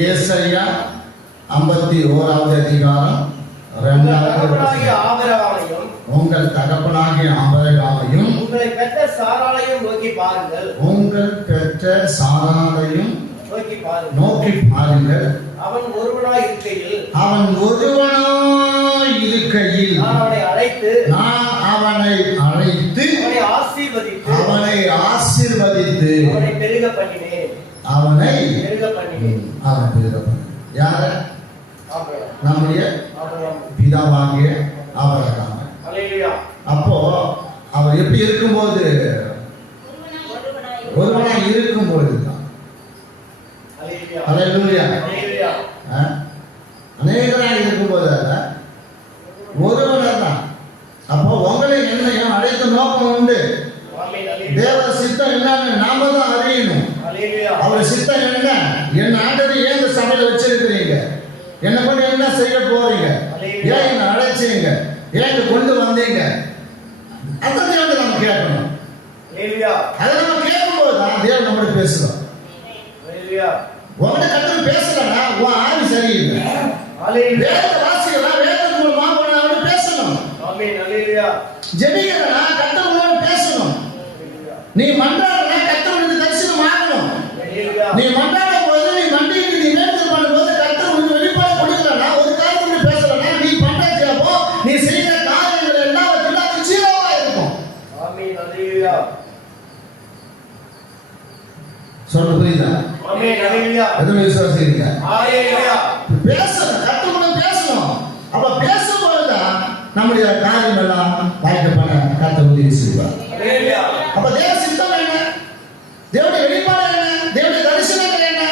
ஏசாயா 51வது அதிகாரம் 2வது ஆபிரகாமையும் உங்கள் தகப்பனாகிய ஆபிரகாமையும் உங்களை பெற்ற சாராளையும் நோக்கி பாருங்கள். உங்கள் பெற்ற சாராளையும் நோக்கி பாருங்கள். அவன் ஒருவனாய் இருக்கையில் நான் அவனை அழைத்து அவனை ஆசீர்வதித்து அவனை பெருக பண்ணினேன். யார? நம்முடைய பிதாவாகிய ஆபிரகாம். அப்போ அவர் எப்படி இருக்கும்போது? ஒருவனாய் இருக்கும்போது தான். அநேகராக இருக்கும்போது அல்ல, ஒருவனர் தான். அப்போ உங்களை என்னையும் அழைத்த நோக்கம் உண்டு. தேவ சித்தம் என்னன்னு நாம தான் அறியணும். அவர் சித்தம் என்ன? என்ன ஆண்டவர் ஏன் இந்த சபையில வச்சிருக்கிறீங்க? என்ன கொண்டு என்ன செய்ய போறீங்க? ஏன் என்ன அழைச்சீங்க? ஏன் கொண்டு வந்தீங்க? அதான் தேவன் நம்ம கேட்கணும். அதை நம்ம கேட்கும்போது தான் தேவன் நம்மளோட பேசுறோம். உங்கள்கிட்ட கத்தர் பேசலன்னா உன் ஆவி சரியில்லை. வேதத்தை வாசிக்கலாம், வேதத்தின் மூலமா அவனோட பேசணும். ஜெபிக்கிறனா கத்தரோட பேசணும். நீ மன்றாடுனா கத்தரோட தரிசனம் ஆகணும். நீ மன்றாடும் போது நீ மண்டிக்கு நீ வேண்டுதல் பண்ணும்போது கத்தர் உனக்கு வெளிப்பாடு கொடுக்கலனா, ஒரு காரியத்தை பேசலனா, நீ பண்ற ஜெபம், நீ செய்யற காரியங்கள் எல்லாவற்றிலும் அது ஜீரோவா இருக்கும். சொல்ல புரியுதா? எத்தனை விசுவாசிங்க? பேசணும், கத்தர் பேசணும். அப்ப பேசும்போதுதான் நம்முடைய காரியம் எல்லாம் வாய்க்கப்பட கத்தர் உதவி செய்வார். அப்ப தேவ சித்தம் என்ன? தேவனுடைய வெளிப்பாடு என்ன? தேவனுடைய தரிசனங்கள் என்ன?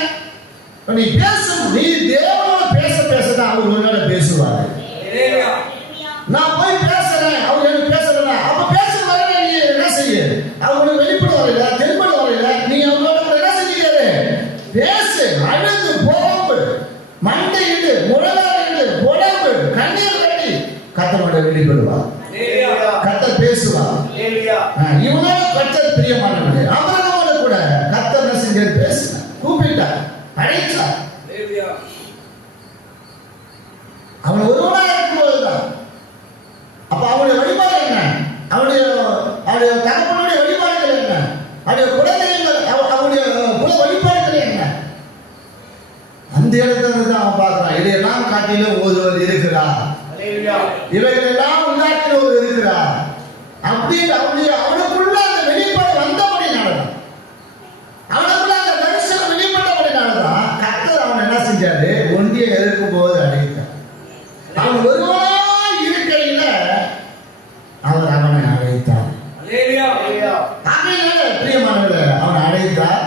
நீ பேசணும். நீ தேவனோட பேசதான் அவர் உன்னோட பேசுவார். நான் போய் பேசுறேன், அவர் எனக்கு பேசல. அப்ப பேச வரையில நீ என்ன செய்ய? அவரோட வெளிப்பட வரையில, தென்பட வரையில நீ அவரோட என்ன செஞ்சுக்காரு? பேசு, அழுது, போகு, மண்டையிடு, முழங்காலிடு, உடம்பு, கண்ணீர் கட்டி கத்தரோட வெளிப்படுவார். கத்தர் பேசுவார். இவனோட கத்தர் பிரியமானவர்களே, அவரோட கூட கத்தர் என்ன செஞ்சார்? பேசினார், கூப்பிட்டார், அழைத்தார். அவன் ஒருவனா இருக்கும்போதுதான். அப்ப அவனுடைய வழிபாடு என்ன? அவனுடைய தகப்பனுடைய வழிபாடுகள் என்ன? அவனுடைய குலதெய்வங்கள், அவனுடைய குல வழிபாடுகள் என்ன? அந்த இடத்துல தான் அவன் பார்க்கிறான். இதையெல்லாம் காட்டிலும் ஒருவர் இருக்கிறார், இவைகள் எல்லாம் உண்டாக்கினவர் இருக்கிறார் அப்படின்னு அவனுக்குள்ள அந்த வெளிப்பாடு வந்தபடி நடந்தான். அவனுக்குள்ள அந்த தரிசனம் வெளிப்பட்டபடினாலதான் கர்த்தர் அவன் என்ன செஞ்சாரு? ஒன்றிய இருக்கும் போது அழைத்தார். அவன் ஒருவனாய் இருக்கையில அவர் அவனை அழைத்தார். பிரியமானவர்களே, அவனை அழைத்தார்,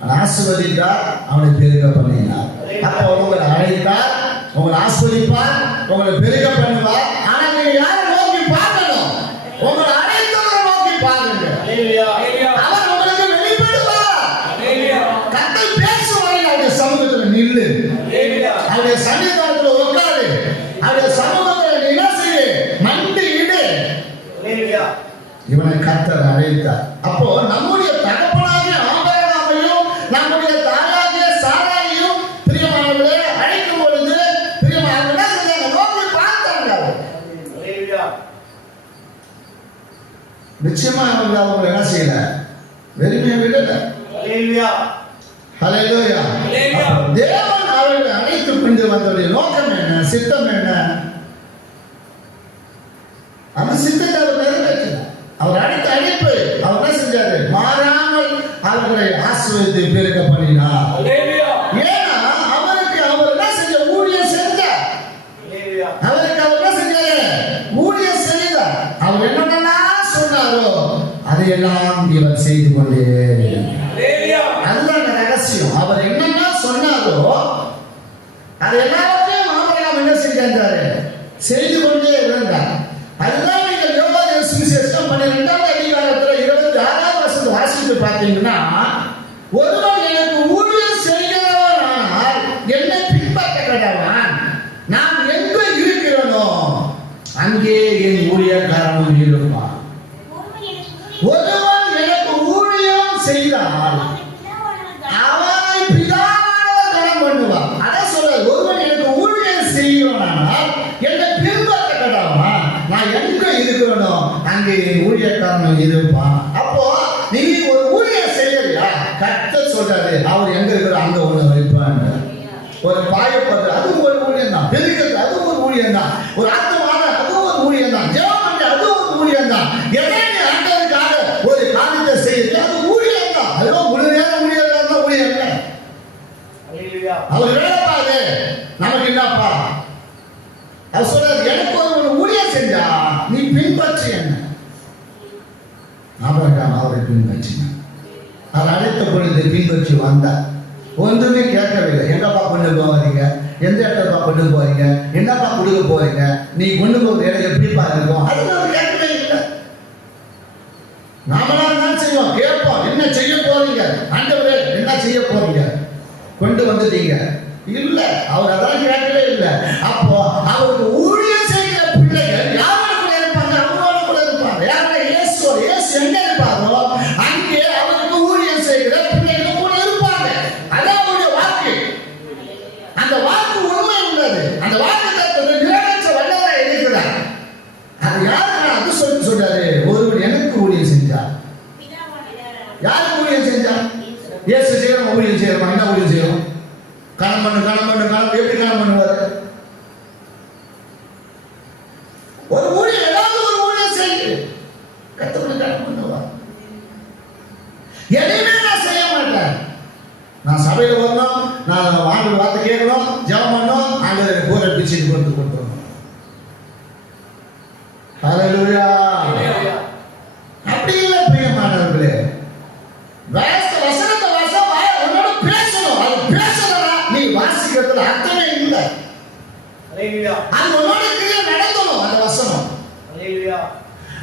அவனை ஆசீர்வதித்தார், அவனை பெருக பண்ணினார். அப்ப உங்களை அழைத்தார், உங்களை ஆசீர்வதிப்பார், உங்களை பெருக பண்ணுவார். ஆனா நீங்க யாரை நோக்கி பார்க்கணும்? உங்களை அழைத்தவரை நோக்கி பாருங்க. அவர் உங்களுக்கு வெளிப்படுவார். கர்த்தர் பேசுவார். அவருடைய சமூகத்தில் நில்லு, அவருடைய சன்னிதானத்தில் உட்காரு, அவருடைய சமூகத்தில் நீ என்ன செய்ய? மண்டி இடு. இவனை கர்த்தர் அழைத்தார். அப்போ நம்முடைய தகப்பனாகிய ஆபிரகாமையும் நம்முடைய தாயாகிய சாராயையும் பிரியமானவர்களே அழைக்கும் பொழுது பிரியமானவர்கள் என்ன செஞ்சாங்க? நோக்கி பார்த்தாங்க. நிச்சயமா அவங்க என்ன செய்யல? வெறுமையை விடல. ஹல்லேலூயா. தேவன் அவர்களை அழைத்துக் கொண்டு வந்தவருடைய நோக்கம் என்ன? சித்தம் என்ன? அந்த சித்தத்தை அவர் நிறைவேற்றினார். அவர் அழைத்த அழைப்பு அவர் என்ன செஞ்சாரு? மாறாமல் அவர்களை ஆசீர்வதித்து பெருக பண்ணினார். ஏன்னா அவருக்கு அவர் என்ன செஞ்ச? ஊழியம் செஞ்சார். அவருக்கு அவர் என்ன செஞ்சாரு? ஊழியம் செய்தார். அவர் என்னென்னலாம் சொன்னாரோ அதையெல்லாம் இவர் செய்து கொண்டே அதுதான் ரகசியம். அவர் என்னென்ன சொன்னாரோ அதை எல்லாத்தையும் ஆபிரகாம் என்ன செஞ்சாரு? செய்து கொண்டே இருந்தார். அதுதான் நீங்கள் யோவான் சுவிசேஷம் 12வது அதிகாரத்தில் 26வது வசனத்தை வாசித்து பார்த்தீங்கன்னா, ஒருவன் எனக்கு ஊழியம் செய்கிறவனானால் என்னை பின்பற்ற கடவன். நான் எங்க இருக்கிறேனோ அங்கே என் ஊழியக்காரனும் இருப்பான். ஒருவன் எனக்கு ஊழியம் செய்தால் அவனை பிதாவானவர் கனம் பண்ணுவார். ஒரு பாயப்படுறது அதுவும் ஒரு ஊழியம் தான். பெருகிறது அதுவும் ஒரு ஊழியம் தான். ஒரு ஆத்மான அதுவும் ஒரு ஊழியம் தான். ஜெபம் பண்ண அதுவும் ஒரு ஊழியம் தான். எதையும் ஆண்டவருக்காக ஒரு காரியத்தை செய்யுது அது ஊழியம் தான். அதுவும் முழு நேரம் ஊழியம் தான் ஊழியம் இல்லை. அவர் வேலைப்பா அது நமக்கு என்னப்பா அவர் சொல்றாரு, எனக்கு ஒரு ஊழியம் செஞ்சா நீ பின்பற்றி என்ன. ஆபிரகாம் அவரை பின்பற்றினார். அவர் அழைத்த பொழுது பின்பற்றி வந்தார். ஒன்றுமே கேட்கவில்லை. எங்கப்பா கொண்டு போவாதீங்க, எந்த இடத்தப்பா கொண்டு போறீங்க, என்னப்பா கொடுக்க போறீங்க, நீ கொண்டு போகிற இடம் எப்படிப்பா இருக்கும், அதெல்லாம் கேட்கவே இல்லை. நாமெல்லாம் தான் செய்வோம், கேட்போம், என்ன செய்ய போறீங்க ஆண்டவரே, என்ன செய்ய போறீங்க, கொண்டு வந்துட்டீங்க இல்ல. அவர் அதெல்லாம் கேட்கவே இல்லை. அப்போ அவருக்கு ஊழியம் செய்கிற பிள்ளைகள் யாரோட கூட இருப்பாங்க, அவங்களோட கூட இருப்பாங்க. யாரோட இயேசு எங்க இருப்பாரோ அங்கே அவருக்கு ஊழியம் செய்கிற பிள்ளைகள் கூட இருப்பாங்க. அதான் அவருடைய வாக்கு. அந்த வாக்கு உண்மை உள்ளது. அந்த வாக்கு தத்துவத்தை நிறைவேற்ற வல்லவராய் இருக்கிறார். அது யாரு அது சொல்றாரு, ஒருவர் எனக்கு ஊழியம் செஞ்சார். யாருக்கு ஊழியம் செஞ்சார்? இயேசு செய்யணும். ஊழியம் செய்யறோம். என்ன ஊழியம் செய்யணும்? கணம் எப்படி கணம் பண்ணுவாரு? ஒரு ஊழியம் ஏதாவது ஒரு ஊழியம் செய்யுது கத்தவங்க கணம் பண்ணுவார். எதையுமே நான் செய்ய மாட்டேன். நான் சபையில் வரணும், நான் ஆண்டு வார்த்தை கேட்கணும், ஜெபம் பண்ணணும், ஆண்டு போற பிச்சை கொடுத்துருணும். ஹல்லேலூயா. அப்படி இல்லை பிரியமானவர்களே. வசனத்தை உன்னோட பேசணும். அது பேசலனா நீ வாசிக்கிறதுல அர்த்தமே இல்லை. அது உன்னோட கீழே நடக்கணும் அந்த வசனம்.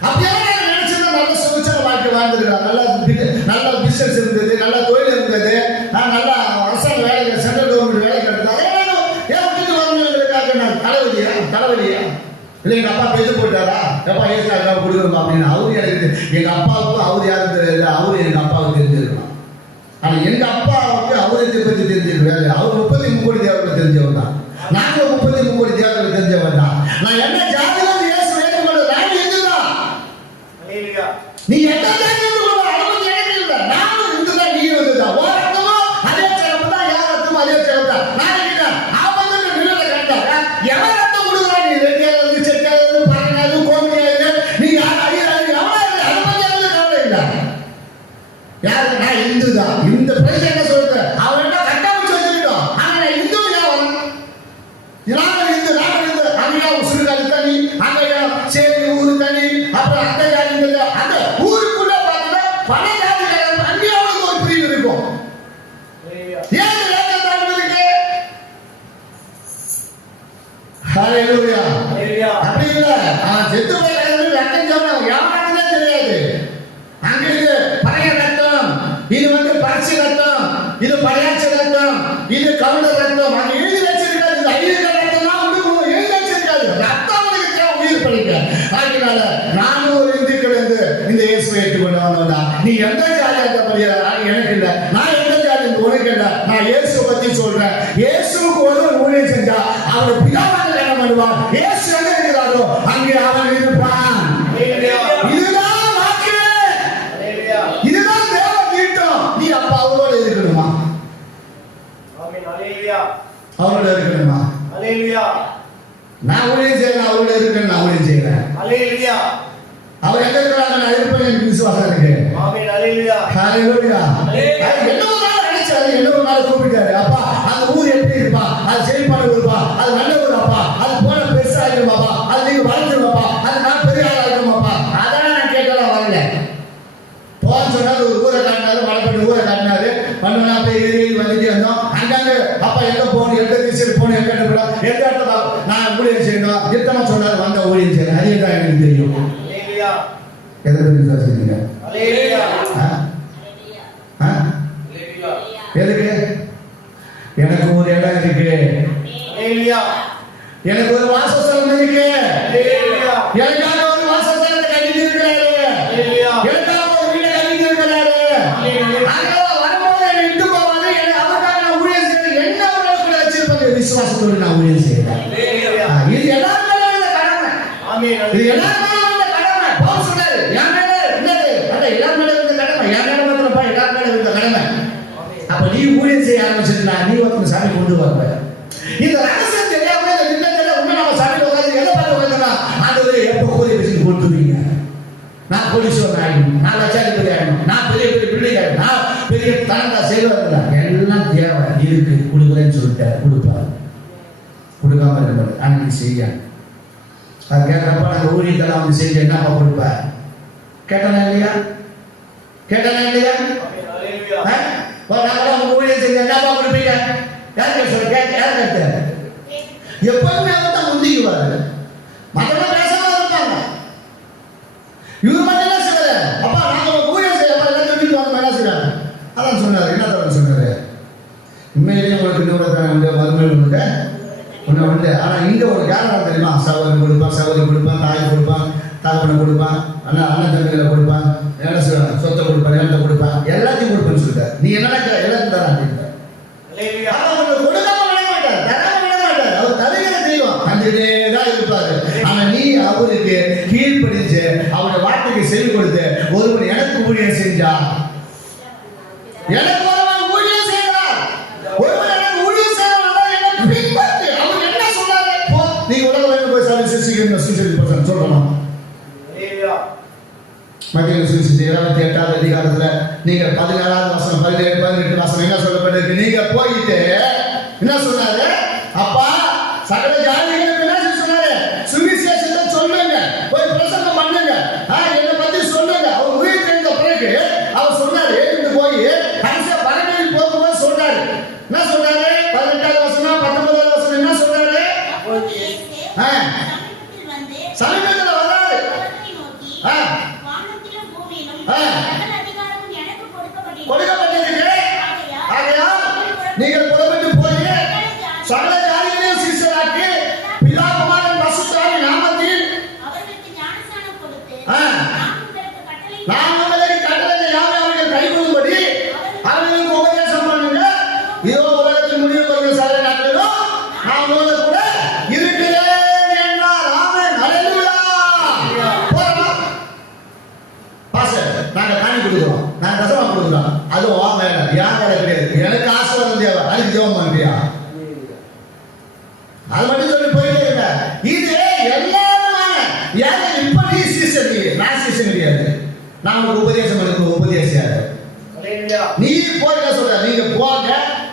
அப்படியே நினைச்சிருந்தா நல்ல சுபிட்ச வாழ்க்கை வாழ்ந்துருக்காங்க. நல்ல பிசினஸ் இருந்தது, நல்ல தொழில் இருந்தது, நல்லா அரசாங்க வேலை, சென்ட்ரல் கவர்மெண்ட் வேலை கிடைத்தது. ஏன் விட்டுட்டு வரணுங்கிறதுக்காக நான் தலைவலியா இல்லை எங்க அப்பா பேச போட்டாரா, எப்பா ஏற்காக கொடுக்கணுமா அப்படின்னு. அவரு எனக்கு எங்க அப்பாவுக்கும் அவர் யாரும் தெரியல, அவரு எங்க அப்பாவுக்கு தெரிஞ்சிருக்கலாம். ஆனா எங்க அப்பாவுக்கு அவரை பற்றி தெரிஞ்சிருக்காரு. அவர் 33 கோடி தேவர்கள் தெரிஞ்சவர் தான். நாங்க 33 கோடி தேவர்கள் தெரிஞ்சவர் தான். நான் என்ன ஜாதியில இயேசு ஏற்றுக்கொண்டது நான் எதுதான். நீ என்ன ஜாதி அனுமதி எனக்கு இல்லை. நானும் இந்துதான், நீ வந்துதான். ஓ ரத்தமோ அதே சிறப்பு தான், யார் ரத்தமோ அதே சிறப்பு தான். நான் நினைக்கிறேன் ஆபத்து நிலையில கண்டாரா எவன் ரத்தம் கொடுக்குறா, நீ வெட்டியாவது செட்டாவது பறக்காது கோமியாது நீ அடியாவது எவனாவது அனுமதியாவது கவலை இல்லை. யாரு? நான் இந்துதான். இந்த பிரச்சனை என்ன சொல்ற, அவன் என்ன கட்டாமச்சு வச்சிருக்கோம். ஆனா இந்து யாரும் நாங்கள் இந்து அங்கேயா சுடுகாடு தனி, அங்கேயா சேரி ஊரு தனி, அப்புறம் அந்த ஜாதி அந்த ஊருக்குள்ள பார்த்தா பல ஜாதிகள் அங்கேயா ஒரு பிரிவு இருக்கும். ஏன் இருக்கு? ஹல்லேலூயா. அப்படி இல்லை. அவன் செத்து போய் ரத்தம் சொன்னான் யாருக்குமே தெரியாது. அங்க இது பழைய ரத்தம், இது பரிசு ரத்தம், இது பழையாட்சி ரத்தம், இது கவுண்டர் ரத்தம். அங்க எழுதி வச்சிருக்காது. இது ஐயர் ரத்தம் தான் எழுதி வச்சிருக்காது. ரத்தம் உயிர் பழிக்க. அதனால நானும் ஒரு இந்துக்கள் வந்து இந்த இயேசுவை ஏற்றுக்கொண்டு வந்தோம்னா நீ எந்த ஜாதியத்தை படிக்கிற எனக்கு இல்லை, நான் எந்த ஜாதி உனக்கு இல்லை. நான் இயேசுவை பத்தி சொல்றேன். இயேசுக்கு ஒரு ஊழியம் செஞ்சா அவர் பிதாவாக என்ன பண்ணுவான்? இயேசு எங்க இருக்கிறாரோ அங்கே அவன் இருப்பான். இதுதான் வாக்கு. இதுதான் தேவ தீட்டம். நீ அப்ப அவரோட இருக்கணுமா? அவரோட இருக்கணுமா? நான் ஊழியம் செய்யறேன், அவரோட இருக்கணும். நான் ஊழியம் செய்யறேன். அவர் எங்க இருக்கிறாங்க, நான் இருப்பேன். எனக்கு விசுவாசம் இருக்கு. ஹல்லேலூயா. என்ன ஒரு நாள் நினைச்சாரு, என்ன ஒரு நாள் கூப்பிட்டாரு, அப்பா அந்த ஊர் எப்படி இருப்பா, அது செழிப்பான ஊருப்பா, அது நல்ல ஊராப்பா, அது போன பெருசா இருக்குமாப்பா, அது நீங்க வளர்ந்துருவாப்பா, அது நான் பெரிய ஆளா இருக்குமாப்பா. அதெல்லாம் நான் கேட்கலாம் வரல. போன்னு சொன்னாரு. ஒரு ஊரை காட்டினாரு, மலைப்பட்டு ஊரை காட்டினாரு. பண்ணா போய் ஏறி வந்துட்டே இருந்தோம். அங்கங்க அப்பா எங்க போகணும், எந்த திசையில் போகணும், எந்த இடத்துல நான் ஊழியம் செய்யணும் திட்டமா சொன்னாரு. வந்த ஊழியம் செய்யணும். அதே தான் எனக்கு தெரியும். எதை பற்றி சொல்றீங்க? எதுக்கு? எனக்கு ஒரு இடம் இருக்கு, எனக்கு ஒரு வாசஸ்தலம் இருக்கு, எனக்காக ஒரு வாசஸ்தலத்தை கட்டிட்டு இருக்கிறாரு, எனக்காக ஒரு வீடை கட்டிட்டு இருக்கிறாரு. வரும்போது என்னை விட்டு போவாரு. அவருக்காக நான் ஊழியம் செய்யறேன். என்ன கூட வச்சிருப்பாங்க விசுவாசத்தோடு நான் ஊழியம் செய்யறேன். இது எல்லாரும் கடமை. இது எல்லாரும் கடமை. பவுல் சொன்னாரு, என் மேல இருந்தது அல்ல, எல்லாரும் மேல இருந்த கடமை. என் மேல மாத்திரப்பா எல்லாரும் மேல இருந்த கடமை. அப்ப நீ ஊழியம் ஊழியம் செய்ய ஆரம்பிச்சிருந்தா நீ ஒருத்தர் சாமி கொண்டு வருவ. இந்த ரகசியம் தெரியாம இந்த நிந்தத்துல உண்மை நம்ம சாமி உட்காந்து எதை பார்த்து உட்காந்துனா ஆண்டவரே எப்போ கூலி வச்சு கொடுத்துருவீங்க, நான் போலீஸ்வரன் ஆகணும், நான் லட்சாதிபதி ஆகணும், நான் பெரிய பெரிய பிள்ளைங்க ஆகணும், நான் பெரிய தனக்கா செய்வாங்க, எல்லாம் தேவை இருக்கு கொடுக்குறேன்னு சொல்லிட்டாரு. கொடுப்பாரு, கொடுக்காம இருப்பாரு. அன்னைக்கு செய்ய அது கேட்கறப்ப நாங்கள் ஊழியத்தெல்லாம் வந்து செஞ்சு என்னப்பா கொடுப்பேன் கேட்டானா இல்லையா? கேட்டானா இல்லையா? நாங்களாம் உங்க ஊழியம் செஞ்சு என்னப்பா கொடுப்பீங்க? யாருக்கு சொல்ல கேட்க யார் கேட்ட? எப்பவுமே அவர் தான் முந்திக்குவாரு. மற்றவங்க பேசாம இருப்பாங்க. இவர் மட்டும் என்ன செய்வாரு? அப்பா நாங்க உங்க ஊழியம் செய்ய எல்லாம் சொல்லிட்டு வாங்க என்ன செய்வாங்க? அதான் சொன்னாரு. என்ன தவிர சொன்னாரு? உண்மையிலேயே உங்களுக்கு இன்னொரு மருமையில் உண்டு ஒன்று உண்டு. ஆனால் இங்கே ஒரு காரணம் தெரியுமா? சகோதரன் கொடுப்பான், சகோதரி கொடுப்பான், தாய் கொடுப்பான், தகப்பனை கொடுப்பான், அண்ணன் தம்பிகளை கொடுப்பான், என்ன செய்வாங்க சொத்தை கொடுப்பான், நிலத்தை கொடுப்பான், எல்லாத்தையும் கொடுப்பேன்னு சொல்லிட்டார். நீ என்ன எல்லாத்தையும் தரான் அப்படின்ட்டார். அவங்களுக்கு கொடுக்காம விட மாட்டார், தராம விட மாட்டார். அவர் தருகிற தெய்வம் தந்துட்டே தான் இருப்பாரு. ஆனால் நீ அவருக்கு கீழ்ப்படிஞ்சு அவருடைய வார்த்தைக்கு செவி கொடுத்து ஒருவன் எனக்கு ஊழியம் செஞ்சா, எனக்கு ஒருவன் ஊழியம் செய்தார், ஒருவன் எனக்கு ஊழியம் செய்தார், பின்பற்று. அவர் என்ன சொன்னாரு? நீங்க உலகம் போய் சர்வீஸ் சொல்லணும். மத்திய சுவிசேஷம் 28வது அதிகாரத்துல நீங்க 16வது வசனம் 17 18 வசனம் என்ன சொல்லப்பட்டிருக்கு? நீங்க போயிட்டு என்ன சொன்னாரு? அப்பா சகல ஜாதிகளுக்கு என்ன சொன்னாரு? சுவிசேஷத்தை சொல்லுங்க, போய் பிரசங்கம் பண்ணுங்க, என்னை பத்தி சொல்லுங்க. அவர் உயிர் தெரிந்த பிறகு அவர் சொன்னாரு, எழுந்து போய் கடைசியா பரமேறி போகும்போது சொன்னாரு. என்ன சொன்னாரு? 18வது வசனம் 19வது வசனம் என்ன சொன்னாரு? சமீபத்துல வராரு. கொடுக்கப்பட்டிருக்கு. ஆகையால் நீங்கள் புறப்பட்டு போய் சகல ஜாதிகளையும் சீஷராக்கி பிதா குமாரன் பரிசுத்த ஆவியின் நாமத்தில் நான் உங்களுக்கு கட்டளையிட்ட யாவை அவர்கள் கைக்கொள்ளும்படி அவர்களுக்கு உபதேசம் பண்ணுங்க. இதோ உலகத்தின் முடிவு வருகிற சகல நாட்களிலும் நான் உங்களோட கூட இருக்கிறேன் என்றார். ஆமென். ஹல்லேலூயா. போறோம் பாஸ்டர், நாங்க காணி கொடுக்குறோம், நாங்க தசமா கொடுக்குறோம், அதுவும் வா மேல ஏன் வேலை கிடையாது, எனக்கு ஆசீர்வாதம் தேவை, அதுக்கு ஜெபம் பண்றியா? அது மட்டும் சொல்லி போயிட்டே இருக்க. இது எல்லாருமான ஏன் இப்ப நீ சீசன், நான் சீசன் கிடையாது, நான் உங்களுக்கு உபதேசம் பண்ண உபதேசியாரு. நீ போய் சொல்ற, நீங்க போங்க,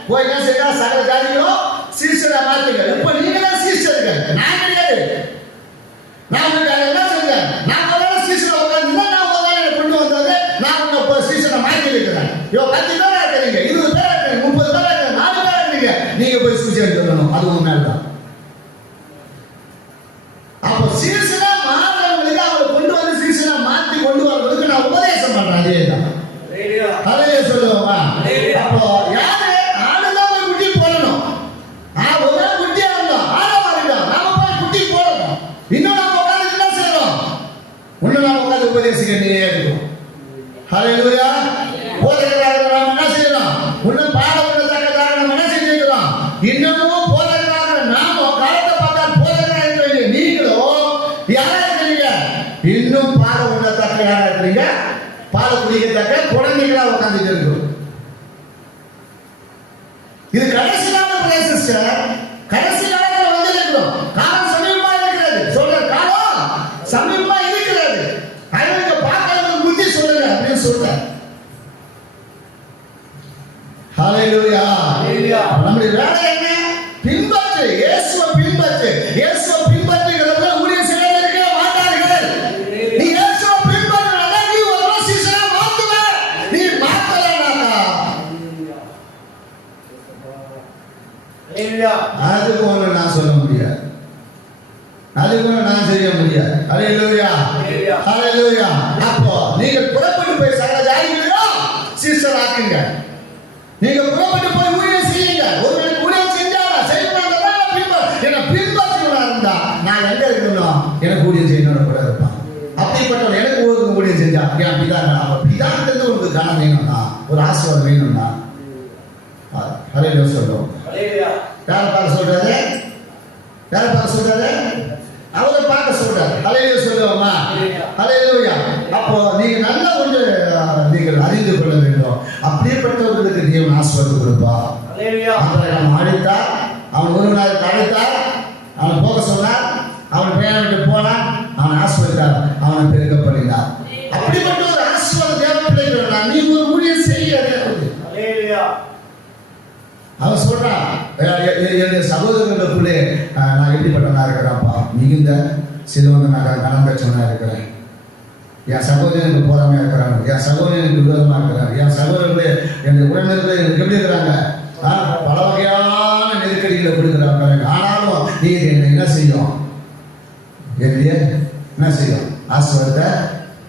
போய் என்ன செய்ய சகல ஜாதிகளும் சீசரை மாத்துங்க. இப்ப நீங்க தான் சீசர்கள், நான் கிடையாது. நான் உங்களுக்கு என்ன செஞ்சேன்? நான் முதல்ல சீசனை உட்காந்து நான் முதல்ல கொண்டு வந்தது, நான் உங்க சீசனை மாற்றி இருக்கிறேன். 10 பேரா இருக்கிறீங்க, 20 பேரா இருக்கிறீங்க, 30 பேரா இருக்கிறீங்க, 4 பேரா இருக்கிறீங்க, நீங்க போய் சீசன் சொல்லணும். அது உங்க மேல்தான். அப்போ சீசனா மாறவங்களுக்கு அவங்களை கொண்டு வந்து சீசனா மாற்றி கொண்டு வரவங்களுக்கு நான் உபதேசம் பண்றேன். அதேதான் அதையே சொல்லுவோமா? அப்போ யாரு ஆளுதான் போய் குட்டி போடணும். ஒரு நாள் குட்டியா இருந்தோம், ஆள மாறிட்டோம், நாம போய் குட்டி போடணும். இன்னும் நாம உட்காந்து என்ன செய்யறோம்? இன்னும் நாம உட்காந்து உபதேசிக்கிட்டே இருக்கோம். ஹல்லேலூயா. போதகராக நாம் என்ன செய்யறோம்? இன்னும் பாடப்பட்டதாக நம்ம என்ன செஞ்சிருக்கிறோம்? இன்னமும் போதகராக நாம காலத்தை பார்த்தால் போதகராக இருக்கிறீங்க. நீங்களும் யாரா இருக்கிறீங்க? இன்னும் பாட உள்ளத்தக்க யாரா இருக்கிறீங்க? பால குடிக்கத்தக்க குழந்தைகளா உட்காந்துட்டு இருக்கும். இது கடைசி கால பிளேசஸ், கடைசி காலத்துல வந்து இருக்கிறோம். காலம் சமீபமா இருக்கிறது. சொல்ற காலம் சமீபமா இருக்கிறது. அதனால பார்க்கறதுக்கு புத்தி சொல்லுங்க அப்படின்னு சொல்றேன். ஹல்லேலூயா. ஹல்லேலூயா. நம்முடைய வேலை என்ன? பின்பற்று, இயேசுவை பின்பற்று. இயேசுவை பின்பற்றுகிறவங்க ஊழியம் செய்ய இருக்க மாட்டார்கள். நீ இயேசுவை பின்பற்றினால நீ ஒரு சீசனா மாத்துவ. நீ மாத்தலனா அதுக்கு ஒண்ணு நான் சொல்ல முடியாது, அதுக்கு ஒண்ணு நான் செய்ய முடியாது. ஹல்லேலூயா. ஹல்லேலூயா. அப்போ நீங்க புறப்பட்டு போய் சகல ஜாதிகளையும் சீசர் ஆக்குங்க. நீங்க புறப்பட்டு போய் ஊழியம் செய்யுங்க. ஒருவனுக்கு ஊழியம் செஞ்சாலும் செய்யணும், என்ன பின்பற்றுவா இருந்தா நான் எங்க இருக்கணும்? எனக்கு ஊழியம் செய்யணும் கூட இருப்பான். அப்படிப்பட்ட எனக்கு ஊழியம் செஞ்சா என் பிதா, பிதான்றது ஒரு கனம் வேணும்னா, ஒரு ஆசீர்வாதம் வேணும்னா ஹல்லேலூயா சொல்றோம். யார் பார்க்க சொல்றாரு? யார் பார்க்க சொல்றாரு? அவரை பார்க்க சொல்றாரு. ஹல்லேலூயா சொல்லுவோமா? ஹல்லேலூயா. அப்போ நீங்க நல்ல ஒன்று நீங்கள் அறிந்து கொள்ள வேண்டும். அப்படிப்பட்டவர்களுக்கு தேவன் ஆசீர்வாதம் கொடுப்பா. அல்லேலூயா. ஆபிரகாம் அழைத்தார், அவன் ஒருவனாக அழைத்தார், அவன் போக சொன்னார், அவன் பெயரை விட்டு போனான், அவன் ஆசீர்வதித்தார், அவனை பெருக்கப்படுகிறார். அப்படிப்பட்ட ஒரு ஆசீர்வாத தேவ பிள்ளைகள் நீ ஒரு ஊழியம் செய்ய. அல்லேலூயா. அவன் சொல்றான், என்னுடைய சகோதரர்களுக்குள்ளே நான் எப்படிப்பட்டவனா இருக்கிறேன்ப்பா, மிகுந்த சிலவந்தனாக கனம் பெற்றவனா இருக்கிறேன். என் சகோதரனுக்கு போராமையா இருக்கிறாங்க, என் சகோதரனுக்கு விரோதமா இருக்கிறாங்க, என் சகோதரர்களே என்னுடைய உறவினர்கள் எனக்கு எப்படி இருக்கிறாங்க, பல வகையான நெருக்கடிகளை கொடுக்குறாங்க. ஆனாலும் நீ என்னை என்ன செய்யும், என்னுடைய என்ன செய்யும், ஆசீர்வாதத்தை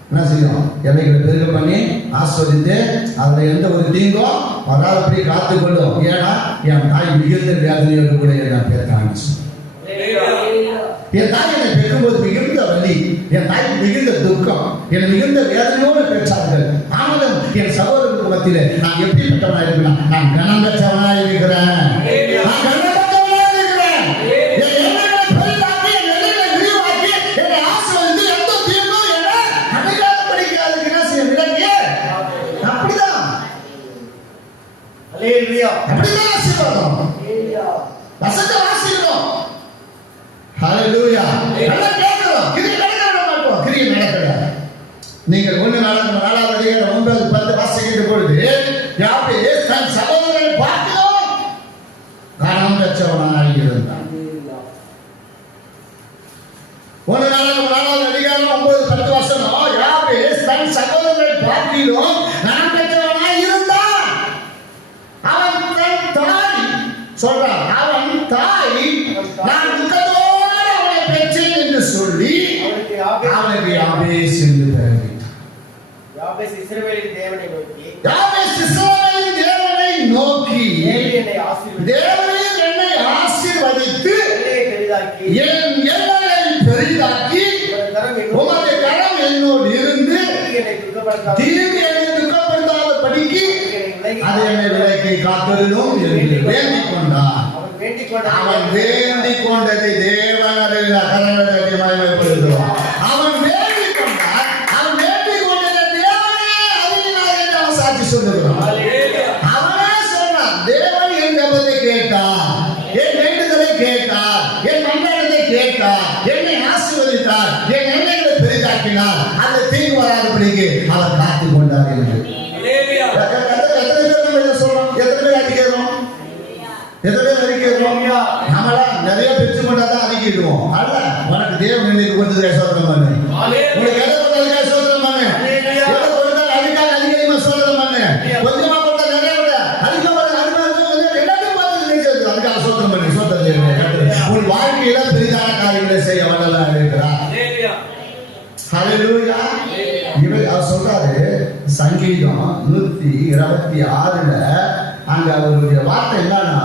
என்ன செய்யும், எல்லைகளை பெருக பண்ணி ஆஸ்வதித்து அதில் எந்த ஒரு தீங்கும் வராதபடி காத்துக்கொள்ளும். ஏன்னா என் தாய் மிகுந்த வேதனையோடு கூட என்ன பேர்த்தாங்க. என் தாய் என்னை பெறும்போது மிகுந்த வலி, என் தாய்க்கு மிகுந்த துக்கம், என்னை மிகுந்த வேதனையோடு பெற்றார்கள். ஆனாலும் என் சகோதரருக்கு மத்தியிலே நான் எப்படிப்பட்டவனா இருக்கிறேன், நான் கனம் பெற்றவனா இருக்கிறேன், நான் கனம் பெற்றவனா இருக்கிறேன். என் எல்லைகளை பெரிதாக்கி, என் எல்லைகளை விரிவாக்கி, என்னை ஆசீர்வதித்து எந்த தீங்கும் என்னை அணுகாதபடிக்கு அதுக்கு என்ன செய்ய விலகி. அப்படிதான் அல்லேலூயா. அப்படிதான் ஆசீர்வாதம். அல்லேலூயா. வசந்த வாசிக்கிறோம். ஹல்லேலூயா. எல்லாம் கேட்கிறோம், கிரியை நடக்க விட மாட்டோம், கிரியை நடக்கல. நீங்கள் 1:4 வாசிக்கின்ற பொழுது யாபேஸ் தன் சகோதரனை பார்க்கிறோம் கனம் பெற்றவனாய் இருந்தான். 1:4 யாபேஸ் தன் சகோதரனை பார்க்கிறோம் கனம் பெற்றவனாய் இருந்தான். அவன் தன் தாய் சொல்றான், அவன் தாய் நான் துக்கத்தோடு அவனை பெற்றேன் என்று சொல்லி அவனுக்கு யாபேஸ் என்று பெயரிட்டான். யாபேஸ் இஸ்ரவேலின் தேவனை நோக்கி, யாபேஸ் இஸ்ரவேலின் தேவனை நோக்கி, தேவரீர் என்னை ஆசீர்வதித்து எல்லையை பெரிதாக்கி, என் எல்லையை பெரிதாக்கி உமது கரம் என்னோடு இருந்து தீங்கு என்னை துக்கப்படுத்தாதபடிக்கு அதை என்னை விலக்கி காத்திருந்தும் என்று வேண்டிக் கொண்டான். அவன் வேண்டிக் கொண்டதை தேவன் அறிகிறார். கரங்களை தட்டி மகிமைப்படுத்துவான். அவன் வேண்டிக் கொண்டான், அவன் வேண்டிக் கொண்டதை தேவனே அறிகிறார் என்று அவன் சாட்சி சொல்லுகிறான். அவனே சொன்னான், தேவன் என் ஜெபத்தை கேட்டார், என் வேண்டுதலை கேட்டார், என் மன்றாட்டத்தை கேட்டார், என்னை ஆசீர்வதித்தார், என் எல்லைகளை பெரிதாக்கினார், அந்த தீங்கு வராதபடிக்கு அவர் காத்துக் கொண்டார் என்று. நிறைய பெற்று கொண்டாதான் அறிக்கிடுவோம். அல்ல, உனக்கு தேவன் நினைவு கொண்டு சோதனை பண்ணு, உனக்கு எதை கொண்டாலும் சோதனை பண்ணு, எதை கொண்டாலும் அதுக்காக அதிகமா சோதனை பண்ணு, கொஞ்சமா கொண்டா நிறைய விட அதிகமா எல்லாத்தையும் பார்த்து அதுக்காக சோதனை பண்ணு. சோதனை உன் வாழ்க்கையில பெரிதான காரியங்களை செய்ய வல்லவரா இருக்கிறார். ஹல்லேலூயா. அவர் சொல்றாரு சங்கீதம் 126 அங்க அவருடைய வார்த்தை என்னன்னா,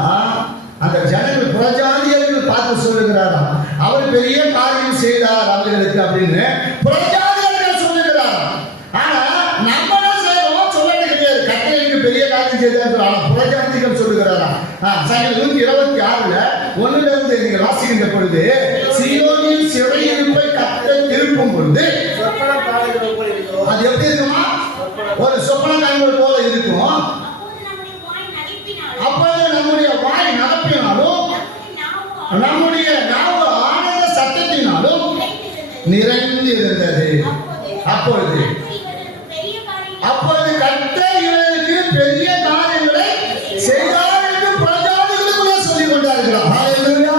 அந்த ஜனங்கள் புறஜாதியர்கள் பார்த்து சொல்லுகிறாராம், அவர் பெரிய காரியம் செய்தார் அவர்களுக்கு அப்படின்னு புறஜாதியர்கள் சொல்லுகிறாராம். ஆனா நம்ம என்ன செய்யறோம், சொல்லவே கிடையாது, கர்த்தருக்கு பெரிய காரியம் செய்தார். ஆனா புறஜாதிகள் சொல்லுகிறாராம். சங்கீதம் 126 1 நீங்கள் வாசிக்கின்ற பொழுது, சீயோனின் சிறையிருப்பை கர்த்தர் திருப்பும் பொழுது அது எப்படி இருக்குமா, ஒரு சொப்பன காண்பது போல இருக்கும். அப்பொழுது நம்முடைய வாய் நகப்பினாலும் நம்முடைய நாவு ஆனந்த சத்தத்தினாலும் நிறைந்து இருந்தது. அப்பொழுது கர்த்தர் இவர்களுக்கு பெரிய காரியங்களை செய்தார் என்று பிரஜாதிகளுக்குள்ளே சொல்லிக் கொண்டார்கள். ஹல்லேலூயா,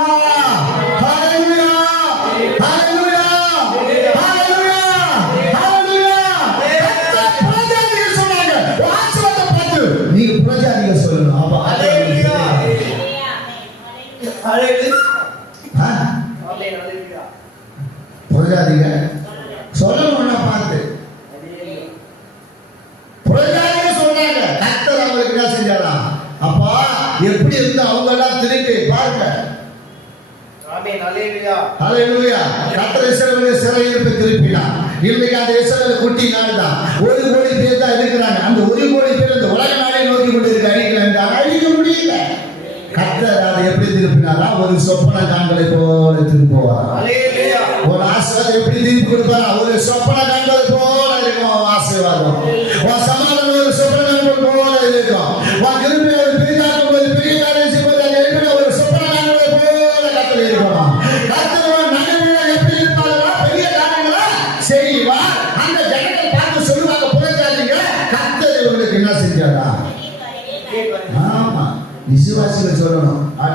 ஹல்லேலூயா, ஹல்லேலூயா, ஹல்லேலூயா, ஹல்லேலூயா. பிரஜாதிகள் சொன்னாங்க, வாசவத்தை பார்த்து நீங்க பிரஜாதிகள் சொல்லணும். அப்ப ஹல்லேலூயா, ஹல்லேலூயா, பிரஜாதிகள் சொல்லணும்னா பார்த்து பிரஜாதிகள் சொன்னாங்க. கர்த்தர் அவங்களுக்கு என்ன செஞ்சாராம், அப்பா எப்படி இருந்து அவங்க எல்லாம் திருப்பி பாருங்க. ஆமென். ஹல்லேலூயா, ஹல்லேலூயா. கர்த்தர் இஸ்ரவேலை சிறையிருப்பை திருப்பினார். இன்னைக்கு அந்த இஸ்ரவேல் குட்டி நாடு தான், 1 கோடி பேர் தான் இருக்கிறாங்க. அந்த 1 கோடி பேர் இந்த உலக நாடை நோக்கி கொண்டு இருக்க அழிக்க முடியல. கர்த்தர் அதை எப்படி திருப்பினாரா, ஒரு சொப்பன காண்களை போல திருப்புவார். ஹல்லேலூயா. ஒரு ஆசீர்வாதம் எப்படி திருப்பி கொடுப்பாரா, ஒரு சொப்பன காண்களை போல இருக்கும் ஆசீர்வாதம். ஒரு சமாதானம் ஒரு சொப்பன காண்கள் போல இருக்கும். ஒரு கிருபை ஒரு பெரிதாக்கும் போது பெரிய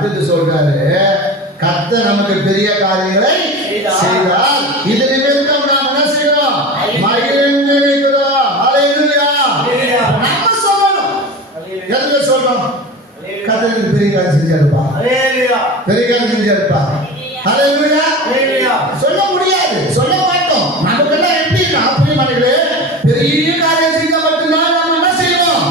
அடுத்து சொல்றாரு, கர்த்தர் நமக்கு பெரிய காரியங்களை செய்தால் இது நிமித்தம் நாம் என்ன செய்யறோம்? மகிழ்ந்து இருக்கிறோம். ஹல்லேலூயா. நம்ம சொல்லணும். எதுல சொல்றோம்? கர்த்தருக்கு பெரிய காரியம் செஞ்சிருப்பா. ஹல்லேலூயா. பெரிய காரியம் செஞ்சிருப்பா. ஹல்லேலூயா. ஹல்லேலூயா. சொல்ல முடியாது, சொல்ல மாட்டோம். நமக்கெல்லாம் எப்படின்னா புரியுமானே, பெரிய காரியம் செஞ்சா மட்டும்தான் நம்ம என்ன செய்வோம்?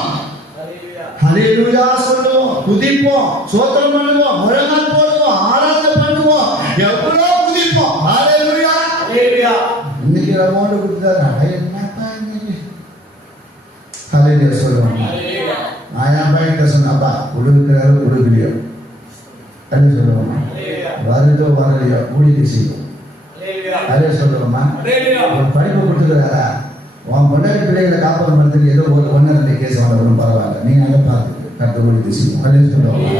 ஹல்லேலூயா சொல்லுவோம், துதிப்போம், ஸ்தோத்திரம் பண்ணுவோம், முழங்கால் போடுவோம், ஆராதனை பண்ணுவோம், எவ்வளவு துதிப்போம். ஹல்லேலூயா. ஹல்லேலூயா. இன்னைக்கு அமௌண்ட் கொடுத்தாரா? என்னப்பா இன்னைக்கு? ஹல்லேலூயா சொல்லுவோம். நான் என் பையன்கிட்ட சொன்னப்பா, கொடுக்குறாரு கொடுக்கலையோ அப்படின்னு சொல்லுவோமா? வருதோ வரலையோ ஊழியத்தை செய்வோம். அதே சொல்லுவோமா? ஒரு படிப்பு கொடுத்துக்கிறாரா? உன் பொண்டாட்டி பிள்ளைகளை காப்பாற்ற மரத்துக்கு ஏதோ ஒரு 1-2 கேஸ் வாங்கணும், பரவாயில்ல, நீங்க அதை பார்த்து கருத்து ஊழியத்தை செய்வோம். அதே சொல்லுவோமா?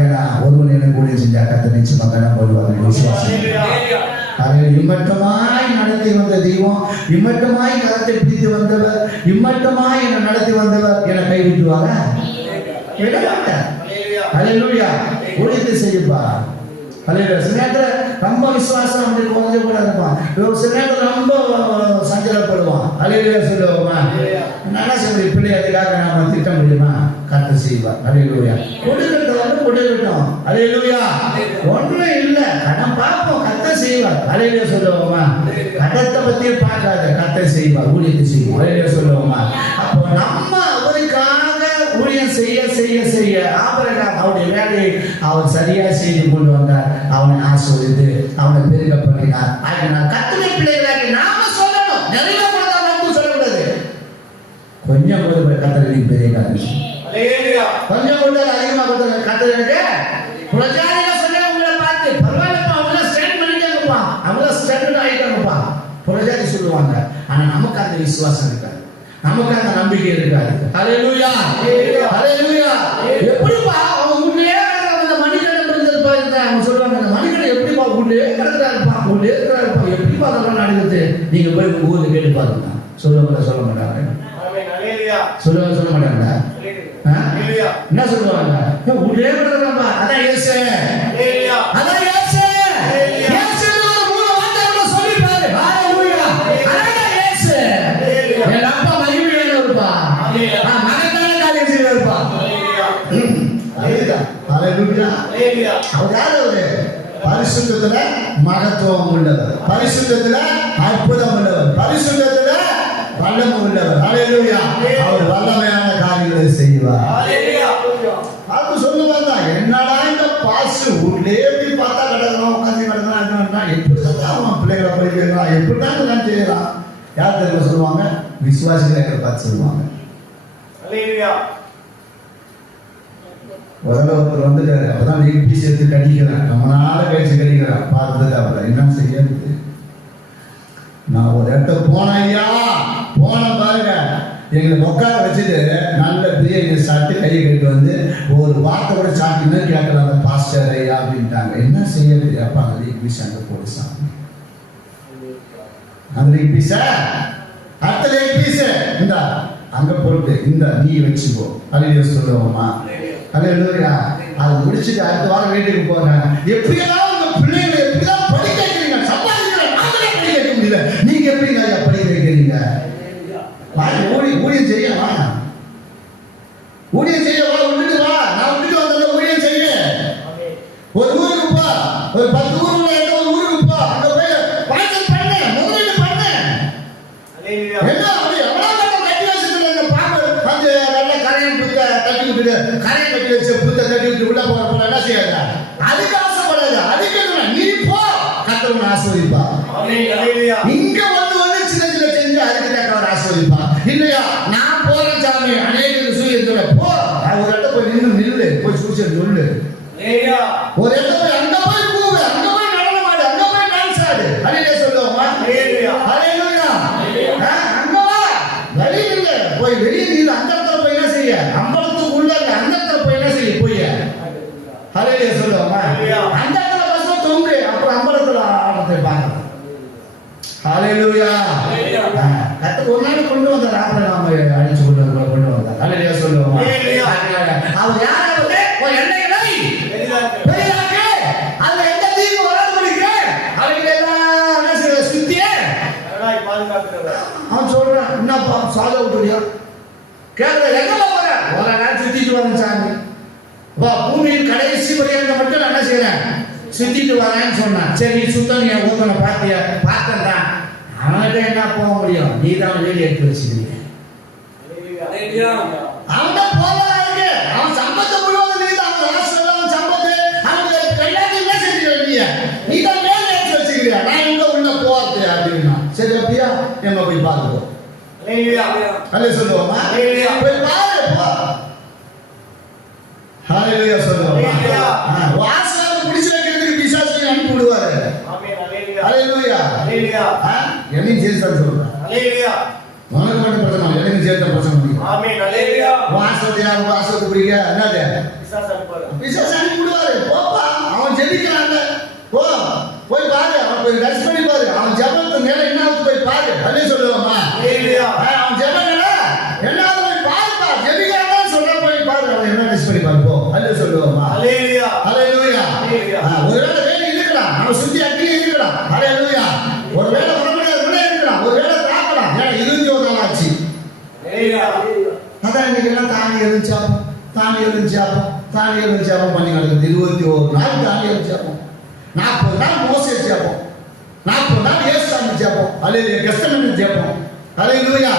ஏன்னா ஒருவன் எனக்கு ஊழியம் செஞ்சா கருத்து நிச்சயமா கடன் போடுவாங்க விசுவாசம். அதை இம்மட்டமாய் நடத்தி வந்த தெய்வம், இம்மட்டமாய் கரத்தை பிடித்து வந்தவர், இம்மட்டமாய் என்னை நடத்தி வந்தவர் என்னை கைவிட்டுவாங்க? ஹல்லேலூயா. ஊழியத்தை செய்யப்பா. ஹல்லேலூயா. சில நேரத்தில் ரொம்ப விசுவாசம் வந்து கொஞ்சம் கூட இருப்பான், சில நேரத்தில் ரொம்ப சஞ்சலப்படுவான். ஹல்லேலூயா சொல்லுவோமா? நல்லா சொல்லி பிள்ளை அதுக்காக நாம திட்ட முடியுமா? கர்த்தர் செய்வார். ஹல்லேலூயா. கொடுக்கட்டும் கொடுக்கட்டும். ஹல்லேலூயா. ஒன்றும் இல்லை, கடன் பார்ப்போம், கர்த்தர் செய்வார். ஹல்லேலூயா சொல்லுவோமா? கடத்தை பத்தியே பார்க்காத, கர்த்தர் செய்வார், ஊழியத்தை செய்வார். ஹல்லேலூயா சொல்லுவோமா? அப்போ நம்ம அவருக்காக ஊழியம் செய்ய செய்ய செய்ய ஆபிரகாம் அவருடைய வேலையை அவர் சரியா செய்து கொண்டு வந்தார். அவனை ஆசீர்வதித்து அவனை பெருக பண்ணினார். ஆகினார் கர்த்தருடைய பிள்ளைகளாக நாம சொல்லணும். நிறைய கொடுத்தா மட்டும் சொல்லக்கூடாது. கொஞ்சம் ஒரு கர்த்தருக்கு பெரிய காரியம். ஹல்லேலூயா. கொஞ்சம் கொடுத்தா அதிகமா கொடுத்தா கர்த்தருக்கு புரஜாதிக சொன்ன உங்களை பார்த்து பரவாயில்லப்பா, அவங்க ஸ்டாண்ட் பண்ணிட்டே இருப்பான், அவங்க ஸ்டாண்ட் ஆயிட்டாங்கப்பா புரஜாதி சொல்லுவாங்க. ஆனா நமக்கு அந்த விசுவாசம் இருக்காது, நமக்கு அந்த நம்பிக்கை இருக்காது. ஹல்லேலூயா. ஹல்லேலூயா. எப்படிப்பா அவன் உள்ளே அந்த மணிகண்டன் இருந்திருப்பா இருந்தா அவங்க சொல்லுவாங்க, அந்த மணிகண்டன் எப்படிப்பா உள்ளே கிடக்குறாருப்பா, உள்ளே இருக்கிறாருப்பா, எப்படிப்பா அதெல்லாம் நடக்குது? நீங்க போய் உங்க ஊர்ல கேட்டு பாருங்க. சொல்லுவாங்க சொல்ல மாட்டாங்க? சொல்லுவாங்க சொல்ல மாட்டாங்க? என்ன சொல்லுவாங்க? உள்ளே கிடக்குறாப்பா, அதான் இயேசு, அதான் இயேசு. பரிசுத்தத்துல மகத்துவம் உள்ளவர், பரிசுத்தத்துல அற்புதம் உள்ளவர், பரிசுத்தத்துல வல்லமை உள்ளவர். ஹல்லேலூயா. அவர் வல்லமையான காரியங்களை செய்வார். அது சொல்லுவாங்க, என்னடா இந்த பாசு உள்ளே எப்படி பார்த்தா கிடக்குறோம், உட்காந்து கிடக்குறான், எப்படிதான் அவன் பிள்ளைகளை படிக்கிறான், எப்படிதான் இதெல்லாம் செய்யறான்? யார் தெரியுமா சொல்லுவாங்க? விசுவாசிகளை பார்த்து சொல்லுவாங்க. முதல்ல ஒருத்தர் வந்துட்டாரு, அப்பதான் நீங்க பீஸ் எடுத்து கட்டிக்கிறேன், நம்ம நாளை கழிச்சு கட்டிக்கிறேன், பார்த்தது அவரை என்ன செய்யறது? நான் ஒரு இடத்த போனேன் ஐயா, போன பாருங்க, எங்களை உட்கார வச்சுட்டு நல்ல பிரியாணி சாப்பிட்டு கையை கட்டி வந்து ஒரு வார்த்தை கூட சாப்பிட்டுன்னு கேட்கலாம் பாஸ்டர் ஐயா அப்படின்ட்டாங்க. என்ன செய்யறது? அப்பா அந்த பீஸ் அங்கே போடு சாமி, அந்த பீஸ அடுத்த பீஸ் இந்த அங்க போட்டு இந்த நீ வச்சுக்கோ. ஹல்லேலூயா சொல்லுவோமா? ஹல்லேலூயா. அது முடிச்சுட்டு அடுத்த வாரம் வீட்டுக்கு போறேன். எப்படியெல்லாம் உங்க பிள்ளைகளை எப்படிதான் படிக்க வைக்கிறீங்க? சம்பாதிக்கிறேன், நாங்களே படிக்க வைக்க முடியல, நீங்க எப்படி ஐயா படிக்க வைக்கிறீங்க? ஊழியம் செய்ய வா, ஊழியம் செய்ய வா, விட்டுட்டு வா, நான் விட்டுட்டு வந்தேன், ஊழியம் செய்ய. ஒரு ஊருக்கு போ, ஒரு 10 ஊருல எந்த ஒரு ஊருக்கு போ, அங்க போய் வாய்ச்சல் பண்ண, முதலீடு பண்ண. என்ன அப்படி எவ்வளவு கட்டி வச்சுட்டு அந்த பாம்பு அந்த நல்ல கரையம் புத்த கட்டி விட்டுட்டு, கரையம் கட்டி வச்சு புத்த கட்டி விட்டு உள்ள போற என்ன செய்யாத? அதுக்கு ஆசைப்படாத, அதுக்கு நீ போ, கர்த்தர் ஆசீர்வதிப்பா. இங்க வந்து சின்ன சின்ன செஞ்சு அதுக்கு தக்கவர் ஆசீர்வதிப்பா. இல்லையா நான் போறேன் சாமி, அநேக சூரியத்தோட போ, ஒரு இடத்த போய் நில்லு, போய் சூரியன் சொல்லு, ஒரு இடத்த போய் அங்க போய் கூவு, அங்க போய் நடனம் ஆடு, அங்க போய் டான்ஸ் ஆடு. ஹல்லேலூயா சொல்லுவோமா? ஹல்லேலூயா. அங்க வா, வெளியே இல்ல, போய் வெளியே நில்லு, அந்த இடத்துல போய் என்ன செய்ய? அம்பலத்துக்கு உள்ள அந்த இடத்துல போய் என்ன செய்ய? போய் ஹல்லேலூயா சொல்லுவோமா? அந்த இடத்துல பஸ் தொங்கு, அப்புறம் அம்பலத்துல ஆடத்தை பார்க்கலாம். ஹல்லேலூயா. கர்த்தர் ஒரு நாள் கொண்டு வந்தார், ஆபிரகாமை அழைச்சு கொண்டு வந்தார். ஹல்லேலூயா சொல்லுவோமா? அவர் யாராவது ஒரு எண்ணெய் கேட்பாப்பா சாத விட்டுடியா கேட்கல எங்கப்பா போற ஒரு நாள் சுத்திட்டு வரேன் சாமி வா பூமியின் கடைசி வரையாக மட்டும் நான் என்ன செய்யறேன் சுத்திட்டு வரேன்னு சொன்னான். சரி சுத்தம் நீ ஒருத்தனை பார்த்தியா பார்த்தேன் தான் அவன்கிட்ட என்ன போக முடியும் நீ தான் வேலை எடுத்து வச்சுக்கிறீங்க அவன் போறாங்க அவன் சம்பத்தை முழுவதும் நீ தான் அவன் சம்பத்து அவனுக்கு எல்லாத்தையும் என்ன செஞ்சுக்கிறீங்க நீ தான் வேலை எடுத்து வச்சுக்கிறியா நான் எங்க உள்ள போறது அப்படின்னா சரி அப்படியா நம்ம போய் பார்த்துக்கோ அல்ல சொல்லுவோமா போய் பாரு போ ஹalleluya சொல்லுவோமா வாசலை பிடிச்சு வைக்கிறதுக்கு பிசாசு அனுப்பி விடுவாரு ஹalleluya என்னையும் சேர்த்து சொல்றேன் ஹalleluya உனக்கு மட்டும் பிரச்சனை எனக்கு சேர்த்த பிரச்சனை முடியும் ஆமென் ஹalleluya வாசத்தை பிடிக்க என்னது பிசாசு அனுப்பி விடுவாரு போப்பா அவன் ஜெபிக்கிறாங்க போ போய் பாரு அவன் போய் டச் பண்ணி பாரு அவன் ஜெபத்து மேல என்னாவது போய் பாரு அல்ல சொல்லுவோமா ஹalleluya அவன் ஜெபங்கல என்னாவது போய் பாருப்பா ஜெபிக்கிறான்னு சொல்ற போய் பாரு அவன் என்ன டச் பண்ணி பாரு போ அல்ல சொல்லுவோமா ஹalleluya ஹalleluya ஒருவேளை வேலை இருக்கலாம் அவன் சுத்தி அக்கினி இருக்கலாம் ஹalleluya ஒருவேளை உடம்புல இருக்கலாம் ஒருவேளை தாக்கலாம் ஏன்னா 21 நாள் ஆச்சு அதான் இன்னைக்கு எல்லாம் தானியம் எழுந்தாப்பம் பண்ணி நடக்குது 21 நாள் தானியம் எழுந்தாப்பம் 40 நாள் மோசே ஜெபம் 40 நாள் ஏசாமி ஜெபம் ஹalleluya கெஸ்டமென்ட் ஜெபம் ஹalleluya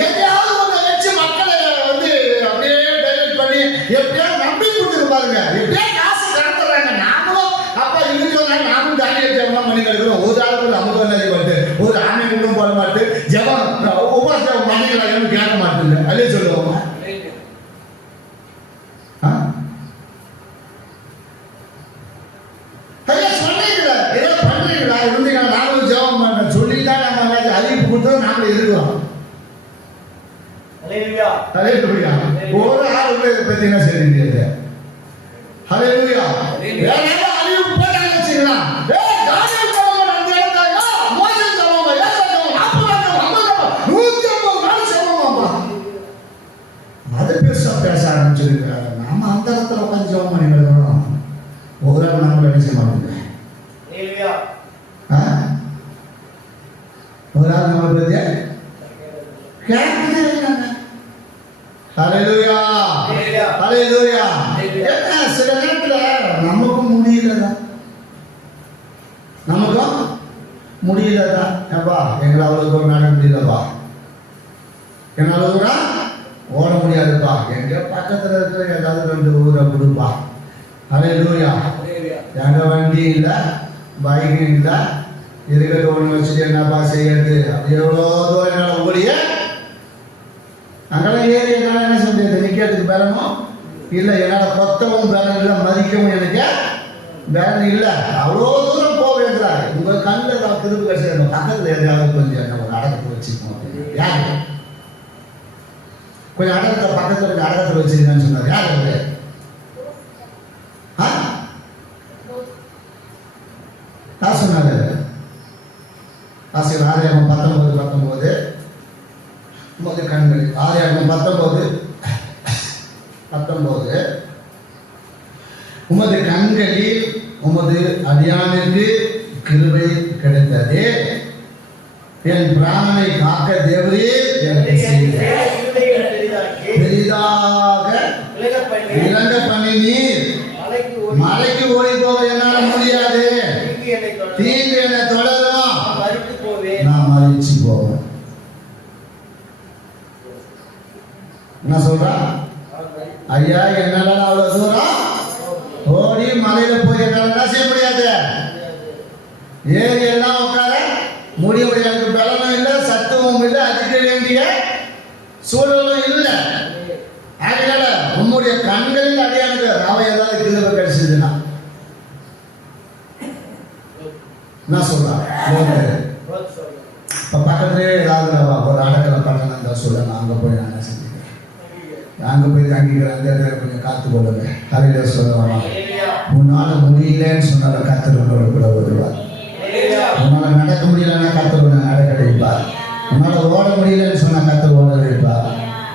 எதையாவது ஒண்ணு வச்சு மக்களை வந்து அப்படியே டைவர்ட் பண்ணி எப்படியா நம்பி கொடுத்துருப்பாங்க எப்படியா காசு கடத்துறாங்க நாமளும் அப்ப 21 நாள் நாமும் தானியம் ஜெபம் பண்ணி நடக்கிறோம் ஒரு ஆளுக்கு நமக்கு என்ன செய்வாட்டு ஒரு ஆணை மட்டும் போட மாட்டு ஜெபம் உபவாசம் பண்ணிக்கலாம் கேட்க மாட்டேங்க அல்லே சொல்லுவோமா ஒரு ஆள் பத்தி என்ன செய்யுங்க ஹalleluya வேற அழிவு போட்டாங்க வச்சுங்களா ஏய் தானியேல் சொல்லுங்க அந்த இடத்துல மோசே சொல்லுங்க ஏசாயா அப்பா 150 நாள் சொல்லுவாங்க அது பேச ஆரம்பிச்சிருக்காங்க நாம அந்த இடத்துல உட்கார்ந்து ஜெபம் பண்ணி நடக்கணும் ஒரு ஆள் நாம நினைச்ச மாட்டோம் ஹalleluya ஒரு ஆள் நம்ம பத்தி கேட்கவே இல்லைங்க ஹalleluya ஹalleluya என்ன சில நேரத்துல நமக்கும் முடியலடா ஏப்பா எங்களால அவ்வளவு ஒரு நாள் முடியலப்பா என்னால ஓட முடியாதுப்பா எங்க பக்கத்துல இருக்கிற ஏதாவது 2 ஊரை கொடுப்பா ஹalleluya எங்க வண்டி இல்ல பைக் இல்ல இருக்கிற ஒண்ணு வச்சுட்டு என்னப்பா செய்யறது அது எவ்வளவு தூரம் என்னால ஓடிய அங்கெல்லாம் ஏறி என்னால் என்ன செய்ய முடியாது நிற்கிறதுக்கு பேலனும் இல்லை என்னால் கொத்தவும் பேலன் இல்லை மதிக்கவும் எனக்கு பேலன் இல்லை அவ்வளோ தூரம் போக வேண்டாம் உங்கள் கண்ணில் நான் திரும்ப கழிச்சு பக்கத்தில் எதாவது கொஞ்சம் என்ன ஒரு அடக்கத்தை வச்சுக்கணும் யார் கொஞ்சம் அடக்கத்தை பக்கத்தில் இருக்க அடக்கத்தில் வச்சுருக்கேன்னு சொன்னார் யார் அது யார் சொன்னார் ஆசிரியர் ஆதியாகமம் 19 உமது கண்கள் ஆதியாகமம் 19 உமது கண்களில் உமது அடியானுக்கு கிருபை கிடைத்தது என் பிராணனை காக்க தேவரே எனக்கு பெரிதாக விளங்க பண்ணி நீர் மலைக்கு ஓடி போக என்னால் முடியாது தீங்கு என்னை தொடரும் நான் மறிச்சு போவேன் என்ன சொல்றா ஐயா என்னால அவ்வளவு தூரம் ஓடி மலையில போய் என்னால என்ன செய்ய முடியாது ஏறி எல்லாம் உட்கார முடிய முடியாது பலனும் இல்லை சத்துவமும் இல்லை அதுக்க வேண்டிய சூழலும் இல்லை அதனால உன்னுடைய கண்களில் அடையாளங்க அவன் ஏதாவது கிருபை கிடைச்சதுன்னா என்ன சொல்றான் இப்ப பக்கத்துலேயே ஏதாவது ஒரு அடக்கலை பட்டம் இருந்தால் சொல்ல அங்க போய் நான் என்ன செஞ்சேன் அங்க போய் தங்கிக்கிறேன் அந்த இடத்துல கொஞ்சம் காத்து கொள்ளுங்க ஹalleluya சொல்லுவாங்க உன்னால முடியலன்னு சொன்னால கர்த்தரோட கூட வருவார் உன்னால நடக்க முடியலன்னா கர்த்தரோட நடக்க வைப்பார் உன்னால ஓட முடியலன்னு சொன்னா கர்த்தர் ஓட வைப்பார்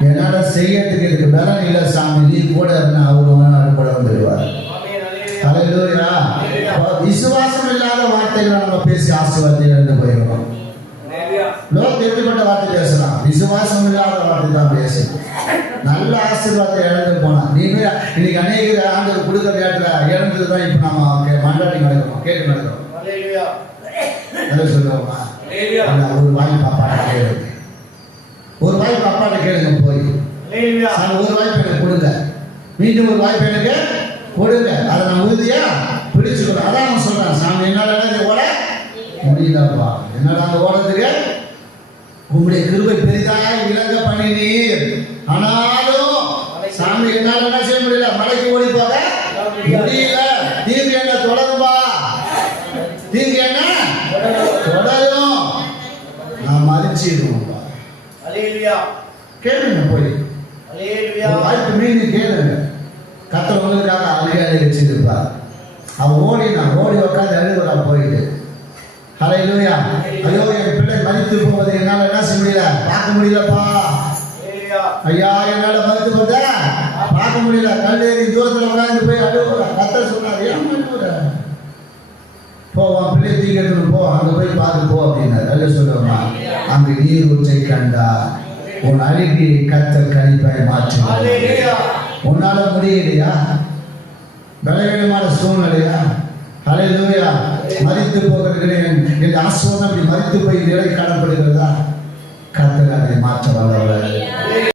என்னால செய்யறதுக்கு இதுக்கு பலன் இல்லை சாமி நீ கூட இருந்தா அவரு கூட வந்துடுவார் ஹalleluya விசுவாசம் இல்லாத வார்த்தைகளை நம்ம பேசி ஆசீர்வாதத்தை இழந்து போயிடுறோம் லோகம் எப்படிப்பட்ட வார்த்தை பேசலாம் விசுவாசம் இல்லாத வார்த்தை தான் பேசணும். நல்ல ஆசீர்வாதத்தை இழந்து போனான். நீங்க இன்னைக்கு அநேக ஆண்டவர் கொடுக்குற நேரத்தில் இழந்தது தான் இப்போ நம்ம மண்டாட்டி நடக்கிறோம், கேட்டு நடக்கிறோம். என்ன சொல்லுவோமா? ஒரு வாய்ப்பு அப்பாட்ட கேளுங்க, ஒரு வாய்ப்பு அப்பாட்ட கேளுங்க. போய் ஒரு வாய்ப்பு எனக்கு கொடுங்க, மீண்டும் ஒரு வாய்ப்பு எனக்கு கொடுங்க. அதை நான் உறுதியா பிடிச்சுக்கிறேன். அதான் அவன் சொல்றான், சாமி என்னால ஓட முடியலப்பா, என்னடா அந்த ஓடுறதுக்கு உங்களுடைய கிருபை பெரிதாய் விளங்க பண்ணினீர், ஆனாலும் சாமி என்னால என்ன செய்ய முடியல, மலைக்கு ஓடி போக முடியல. தீங்கு என்ன தொடரும்பா, தீங்கு என்ன தொடரும், நான் மதிச்சிடுவோம்பா. கேளுங்க, போய் வாய்ப்பு மீண்டும் கேளுங்க. கர்த்தர் உங்களுக்காக அழுகையாடி வச்சிருப்பார். அவன் ஓடி உட்காந்து அழுகுறா போயிட்டு. ஹல்லேலூயா. ஐயோ என் பிள்ளை மரித்து போவதை என்னால என்ன செய்ய முடியல, பார்க்க முடியலப்பா. ஐயா என்னால மரித்து போத பார்க்க முடியல. கல்லேறி தூரத்துல உட்காந்து போய் அழுகுற. கர்த்தர் சொன்னார், ஏன் அழுகுற, போவான் பிள்ளை தூக்கிட்டு போ, அங்க போய் பார்த்து போ அப்படின்னாரு. அல்ல சொல்லுவா, அங்கு நீர் ஊற்றை கண்டா உன் அழுகி கர்த்தர் கணிப்பாய் மாற்றுவார். உன்னால முடியலையா, பலவீனமான சூழ்நிலையா, ஹல்லேலூயா, மரித்து போகிறேன் என் ஆசீர்வாதம் அப்படி மரித்து போய் நிலை காணப்படுகிறதா, கர்த்தர் அதை மாற்ற வல்லவர்.